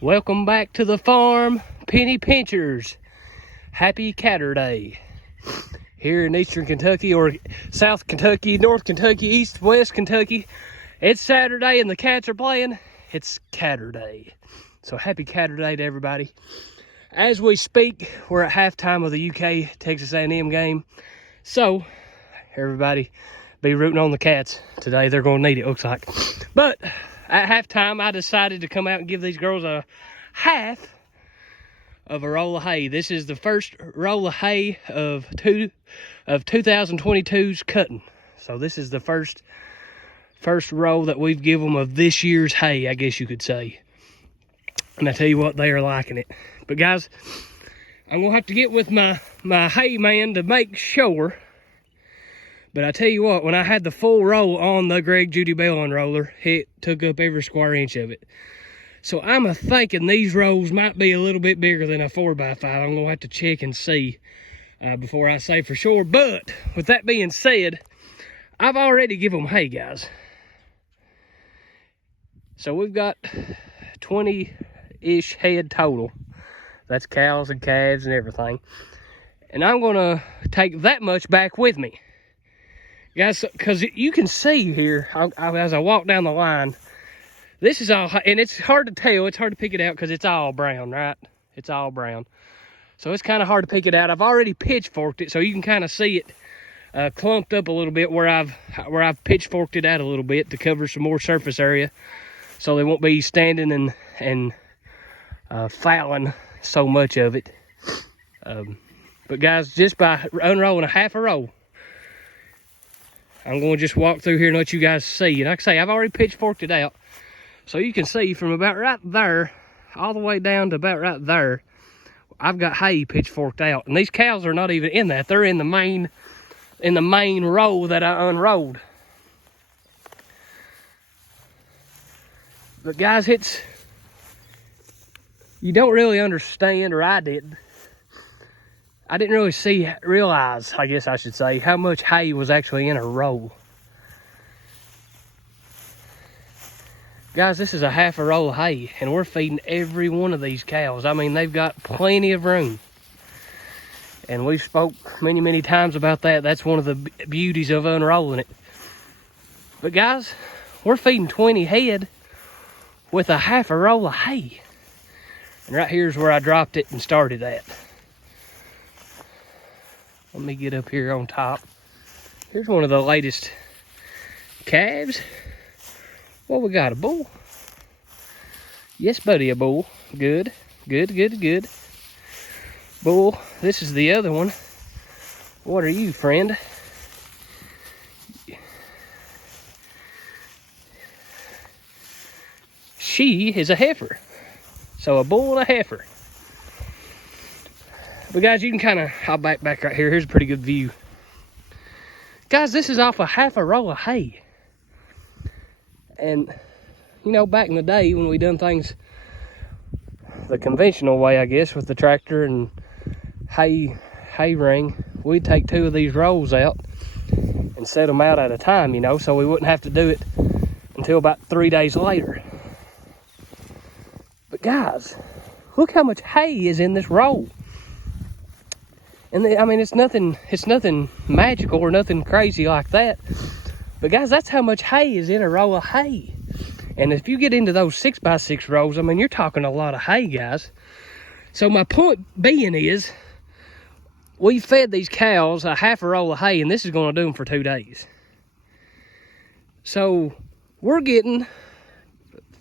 Welcome back to the farm, penny pinchers. Happy Caturday. Here in Eastern Kentucky, or South Kentucky, North Kentucky, East, West Kentucky. It's Saturday and the cats are playing. It's Caturday. So happy Caturday to everybody. As we speak, we're at halftime of the UK Texas A&M game. So everybody be rooting on the cats today. They're going to need it, looks like. But at halftime, I decided to come out and give these girls a half of a roll of hay. This is the first roll of hay of 2022's cutting. So this is the first roll that we've given them of this year's hay, I guess you could say. And I tell you what, they are liking it. But guys, I'm gonna have to get with my hay man to make sure. But I tell you what, when I had the full roll on the Greg Judy Bell unroller, it took up every square inch of it. So I'm thinking these rolls might be a little bit bigger than a 4x5. I'm gonna have to check and see before I say for sure. But with that being said, I've already given them hay, guys. So we've got 20-ish head total. That's cows and calves and everything. And I'm gonna take that much back with me. Guys, because you can see here, as I walk down the line, this is all, and it's hard to tell, it's hard to pick it out because it's all brown, right? It's all brown. So it's kind of hard to pick it out. I've already pitchforked it, so you can kind of see it clumped up a little bit where I've pitchforked it out a little bit to cover some more surface area, so they won't be standing and fouling so much of it. But guys, just by unrolling a half a roll, I'm going to just walk through here and let you guys see. And like I say, I've already pitchforked it out. So you can see from about right there, all the way down to about right there, I've got hay pitchforked out. And these cows are not even in that. They're in the main row that I unrolled. But guys, you don't really understand, or I didn't really realize, I guess I should say, how much hay was actually in a roll. Guys, this is a half a roll of hay, and we're feeding every one of these cows. I mean, they've got plenty of room. And we've spoke many, many times about that. That's one of the beauties of unrolling it. But guys, we're feeding 20 head with a half a roll of hay. And right here's where I dropped it and started at. Let me get up here on top. Here's one of the latest calves. What we got, a bull? Yes, buddy, a bull. Good, good, good, good. Bull, this is the other one. What are you, friend? She is a heifer. So a bull and a heifer. But guys, you can kind of, I'll back right here. Here's a pretty good view. Guys, this is off a half a roll of hay. And, you know, back in the day when we done things the conventional way, I guess, with the tractor and hay ring, we'd take 2 of these rolls out and set them out at a time, you know, so we wouldn't have to do it until about 3 days later. But guys, look how much hay is in this roll. And I mean, it's nothing magical or nothing crazy like that. But guys, that's how much hay is in a roll of hay. And if you get into those 6x6 rolls, I mean, you're talking a lot of hay, guys. So my point being is, we fed these cows a half a roll of hay, and this is going to do them for 2 days. So we're getting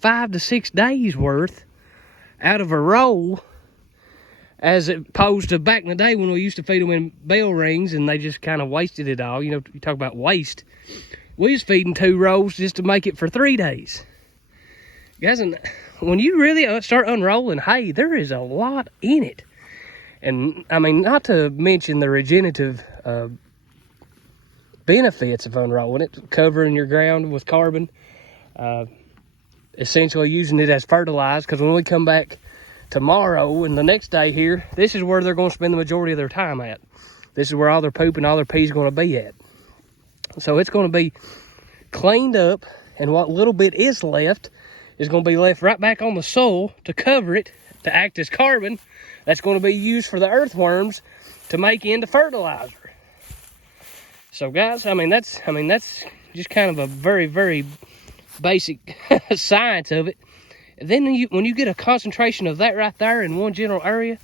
5 to 6 days worth out of a roll, as opposed to back in the day when we used to feed them in bell rings and they just kind of wasted it all. You know, you talk about waste. We was feeding 2 rolls just to make it for 3 days. Guys, and when you really start unrolling hay, there is a lot in it. And, I mean, not to mention the regenerative benefits of unrolling it, covering your ground with carbon, essentially using it as fertilizer, because when we come back tomorrow and the next day here, this is where they're going to spend the majority of their time at. This is where all their poop and all their pee is going to be at. So it's going to be cleaned up, and what little bit is left is going to be left right back on the soil to cover it, to act as carbon. That's going to be used for the earthworms to make into fertilizer. So guys, I mean that's just kind of a very, very basic science of it. And then when you get a concentration of that right there in one general area,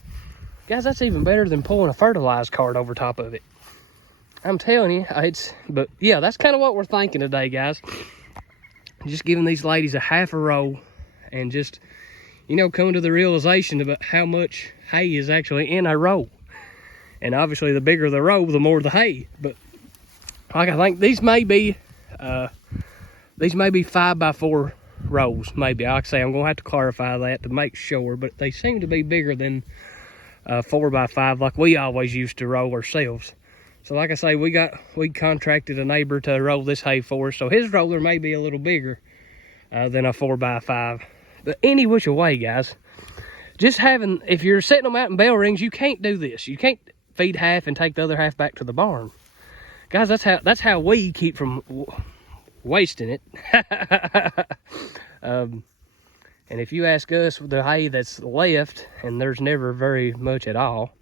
guys, that's even better than pulling a fertilized cart over top of it. I'm telling you, but yeah, that's kind of what we're thinking today, guys. Just giving these ladies a half a row and just, you know, coming to the realization about how much hay is actually in a row. And obviously the bigger the row, the more the hay. But like, I think these may be 5x4 rows, maybe. Like I say, I'm gonna have to clarify that to make sure, but they seem to be bigger than 4x5 like we always used to roll ourselves. So like I say, we contracted a neighbor to roll this hay for us, so his roller may be a little bigger than a 4x5. But any which way, guys, just having, if you're setting them out in bell rings, you can't do this. You can't feed half and take the other half back to the barn. Guys, that's how we keep from wasting it. And if you ask us, the hay that's left, and there's never very much at all,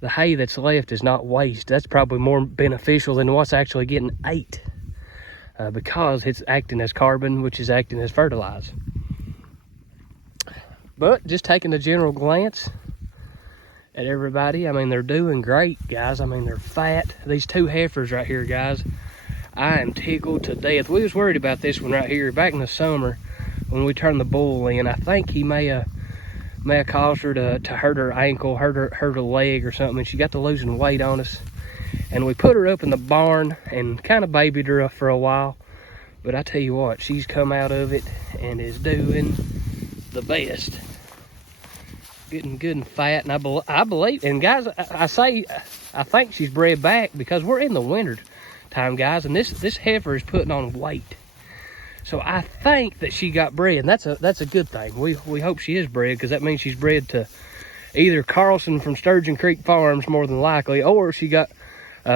the hay that's left is not waste. That's probably more beneficial than what's actually getting ate, because it's acting as carbon, which is acting as fertilizer. But just taking a general glance at everybody, I mean, they're doing great, guys. I mean, they're fat. These two heifers right here, guys, I am tickled to death. We was worried about this one right here back in the summer when we turned the bull in. I think he may have caused her to hurt her ankle, hurt her leg or something, and she got to losing weight on us. And we put her up in the barn and kind of babied her for a while. But I tell you what, she's come out of it and is doing the best. Getting good and fat, and I believe, and guys, I think she's bred back because we're in the winter time, guys, and this heifer is putting on weight. So I think that she got bred, and that's a good thing. We hope she is bred, because that means she's bred to either Carlson from Sturgeon Creek Farms, more than likely, or she got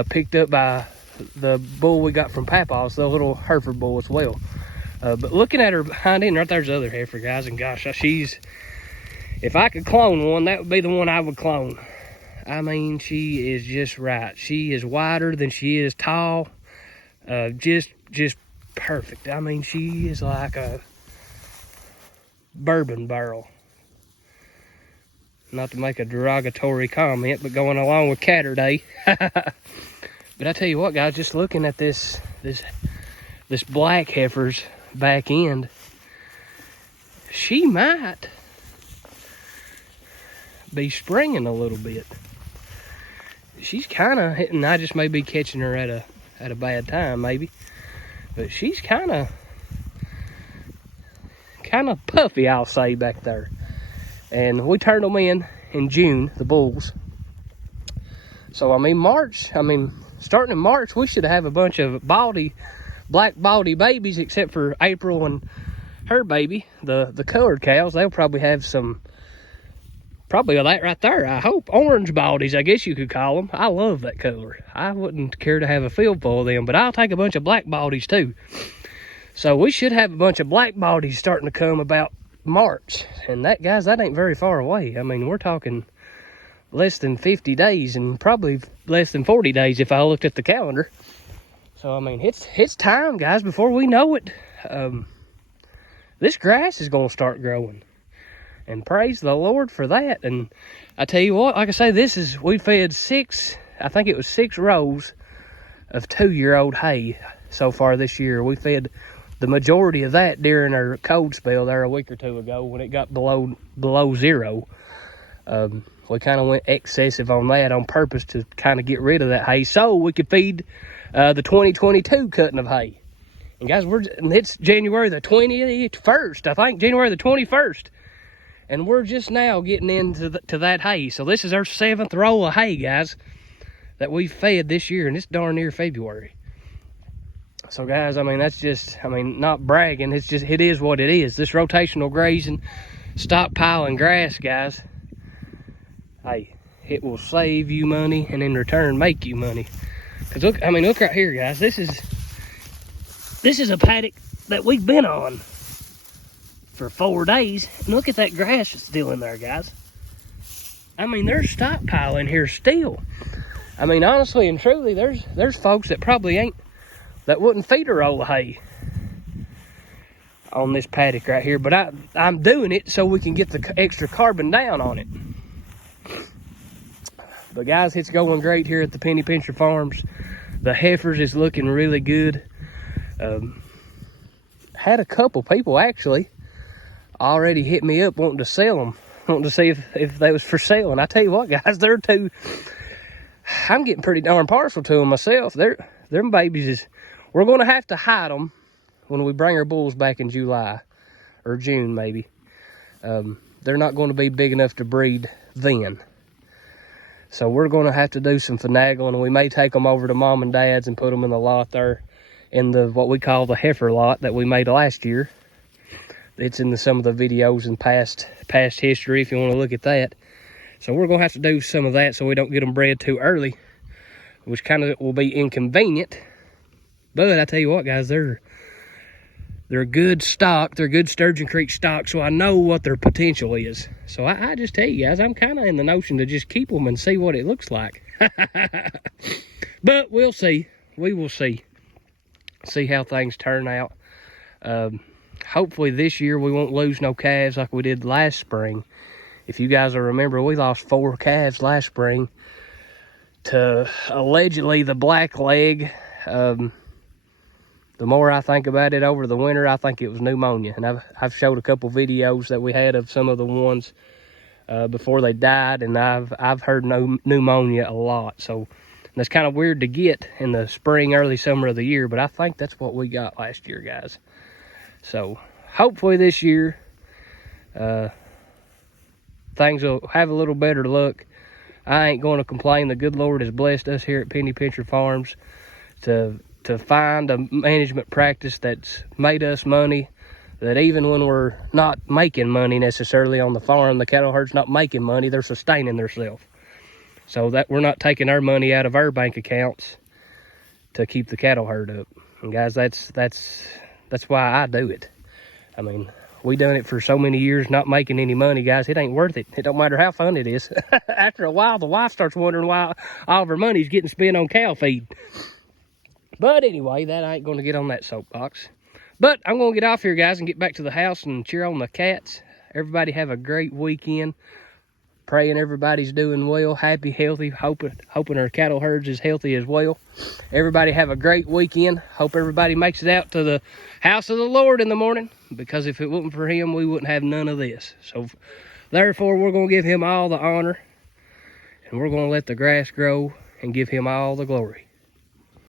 picked up by the bull we got from Papa's, the little Hereford bull as well. But looking at her hind end, right there's the other heifer, guys, and gosh, if I could clone one, that would be the one I would clone. I mean, she is just right. She is wider than she is tall. Just perfect. I mean, she is like a bourbon barrel. Not to make a derogatory comment, but going along with Caturday. But I tell you what, guys, just looking at this black heifer's back end, she might be springing a little bit. She's kind of hitting. I just may be catching her at a bad time, maybe, but she's kind of puffy, I'll say, back there. And we turned them in June, the bulls. So I mean, starting in March, we should have a bunch of black baldy babies, except for April and her baby, the colored cows. They'll probably have some. Probably that right there, I hope. Orange baldies, I guess you could call them. I love that color. I wouldn't care to have a field full of them, but I'll take a bunch of black baldies too. So we should have a bunch of black baldies starting to come about March. And that, guys, that ain't very far away. I mean, we're talking less than 50 days and probably less than 40 days if I looked at the calendar. So, I mean, it's time, guys, before we know it. This grass is going to start growing. And praise the Lord for that. And I tell you what, like I say, we fed 6 rows of 2-year-old hay so far this year. We fed the majority of that during our cold spell there a week or two ago when it got below zero. We kind of went excessive on that on purpose to kind of get rid of that hay so we could feed the 2022 cutting of hay. And guys, it's January the 21st, I think, January the 21st. And we're just now getting into that hay. So this is our 7th roll of hay, guys, that we fed this year, and it's darn near February. So, guys, I mean, that's just, I mean, not bragging. It is what it is. This rotational grazing, stockpiling grass, guys, hey, it will save you money and in return make you money. Because, look right here, guys. This is a paddock that we've been on for 4 days. And look at that grass that's still in there, guys. I mean, there's stockpile in here still. I mean, honestly and truly, there's folks that probably that wouldn't feed a roll of hay on this paddock right here. But I'm doing it so we can get the extra carbon down on it. But guys, it's going great here at the Penny Pincher Farms. The heifers is looking really good. Had a couple people actually already hit me up wanting to sell them, wanting to see if they was for sale. And I tell you what, guys, they're too. I'm getting pretty darn partial to them myself. Them babies we're going to have to hide them when we bring our bulls back in July or June maybe. They're not going to be big enough to breed then. So we're going to have to do some finagling, and we may take them over to mom and dad's and put them in the lot there, in the what we call the heifer lot that we made last year. It's in some of the videos and past history if you want to look at that. So we're going to have to do some of that so we don't get them bred too early, which kind of will be inconvenient. But I tell you what, guys, they're good stock. They're good Sturgeon Creek stock, so I know what their potential is. So I just tell you guys, I'm kind of in the notion to just keep them and see what it looks like. But we'll see. We will see. See how things turn out. Hopefully this year we won't lose no calves like we did last spring. If you guys will remember, we lost 4 calves last spring to allegedly the black leg. The more I think about it over the winter, I think it was pneumonia. And I've showed a couple videos that we had of some of the ones before they died, and I've heard pneumonia a lot. So that's kind of weird to get in the spring, early summer of the year, but I think that's what we got last year, guys. So hopefully this year things will have a little better luck. I ain't going to complain. The good Lord has blessed us here at Penny Pincher Farms to find a management practice that's made us money, that even when we're not making money necessarily on the farm, the cattle herd's not making money, they're sustaining themselves. So that we're not taking our money out of our bank accounts to keep the cattle herd up. And guys, that's why I do it. I mean, we done it for so many years not making any money, guys. It ain't worth it. It don't matter how fun it is. After a while, the wife starts wondering why all of her money's getting spent on cow feed. But anyway, that I ain't going to get on that soapbox. But I'm going to get off here, guys, and get back to the house and cheer on the cats. Everybody have a great weekend. Praying everybody's doing well, happy, healthy, hoping our cattle herds is healthy as well. Everybody have a great weekend. Hope everybody makes it out to the house of the Lord in the morning, because if it wasn't for him, we wouldn't have none of this. So therefore, we're going to give him all the honor, and we're going to let the grass grow and give him all the glory.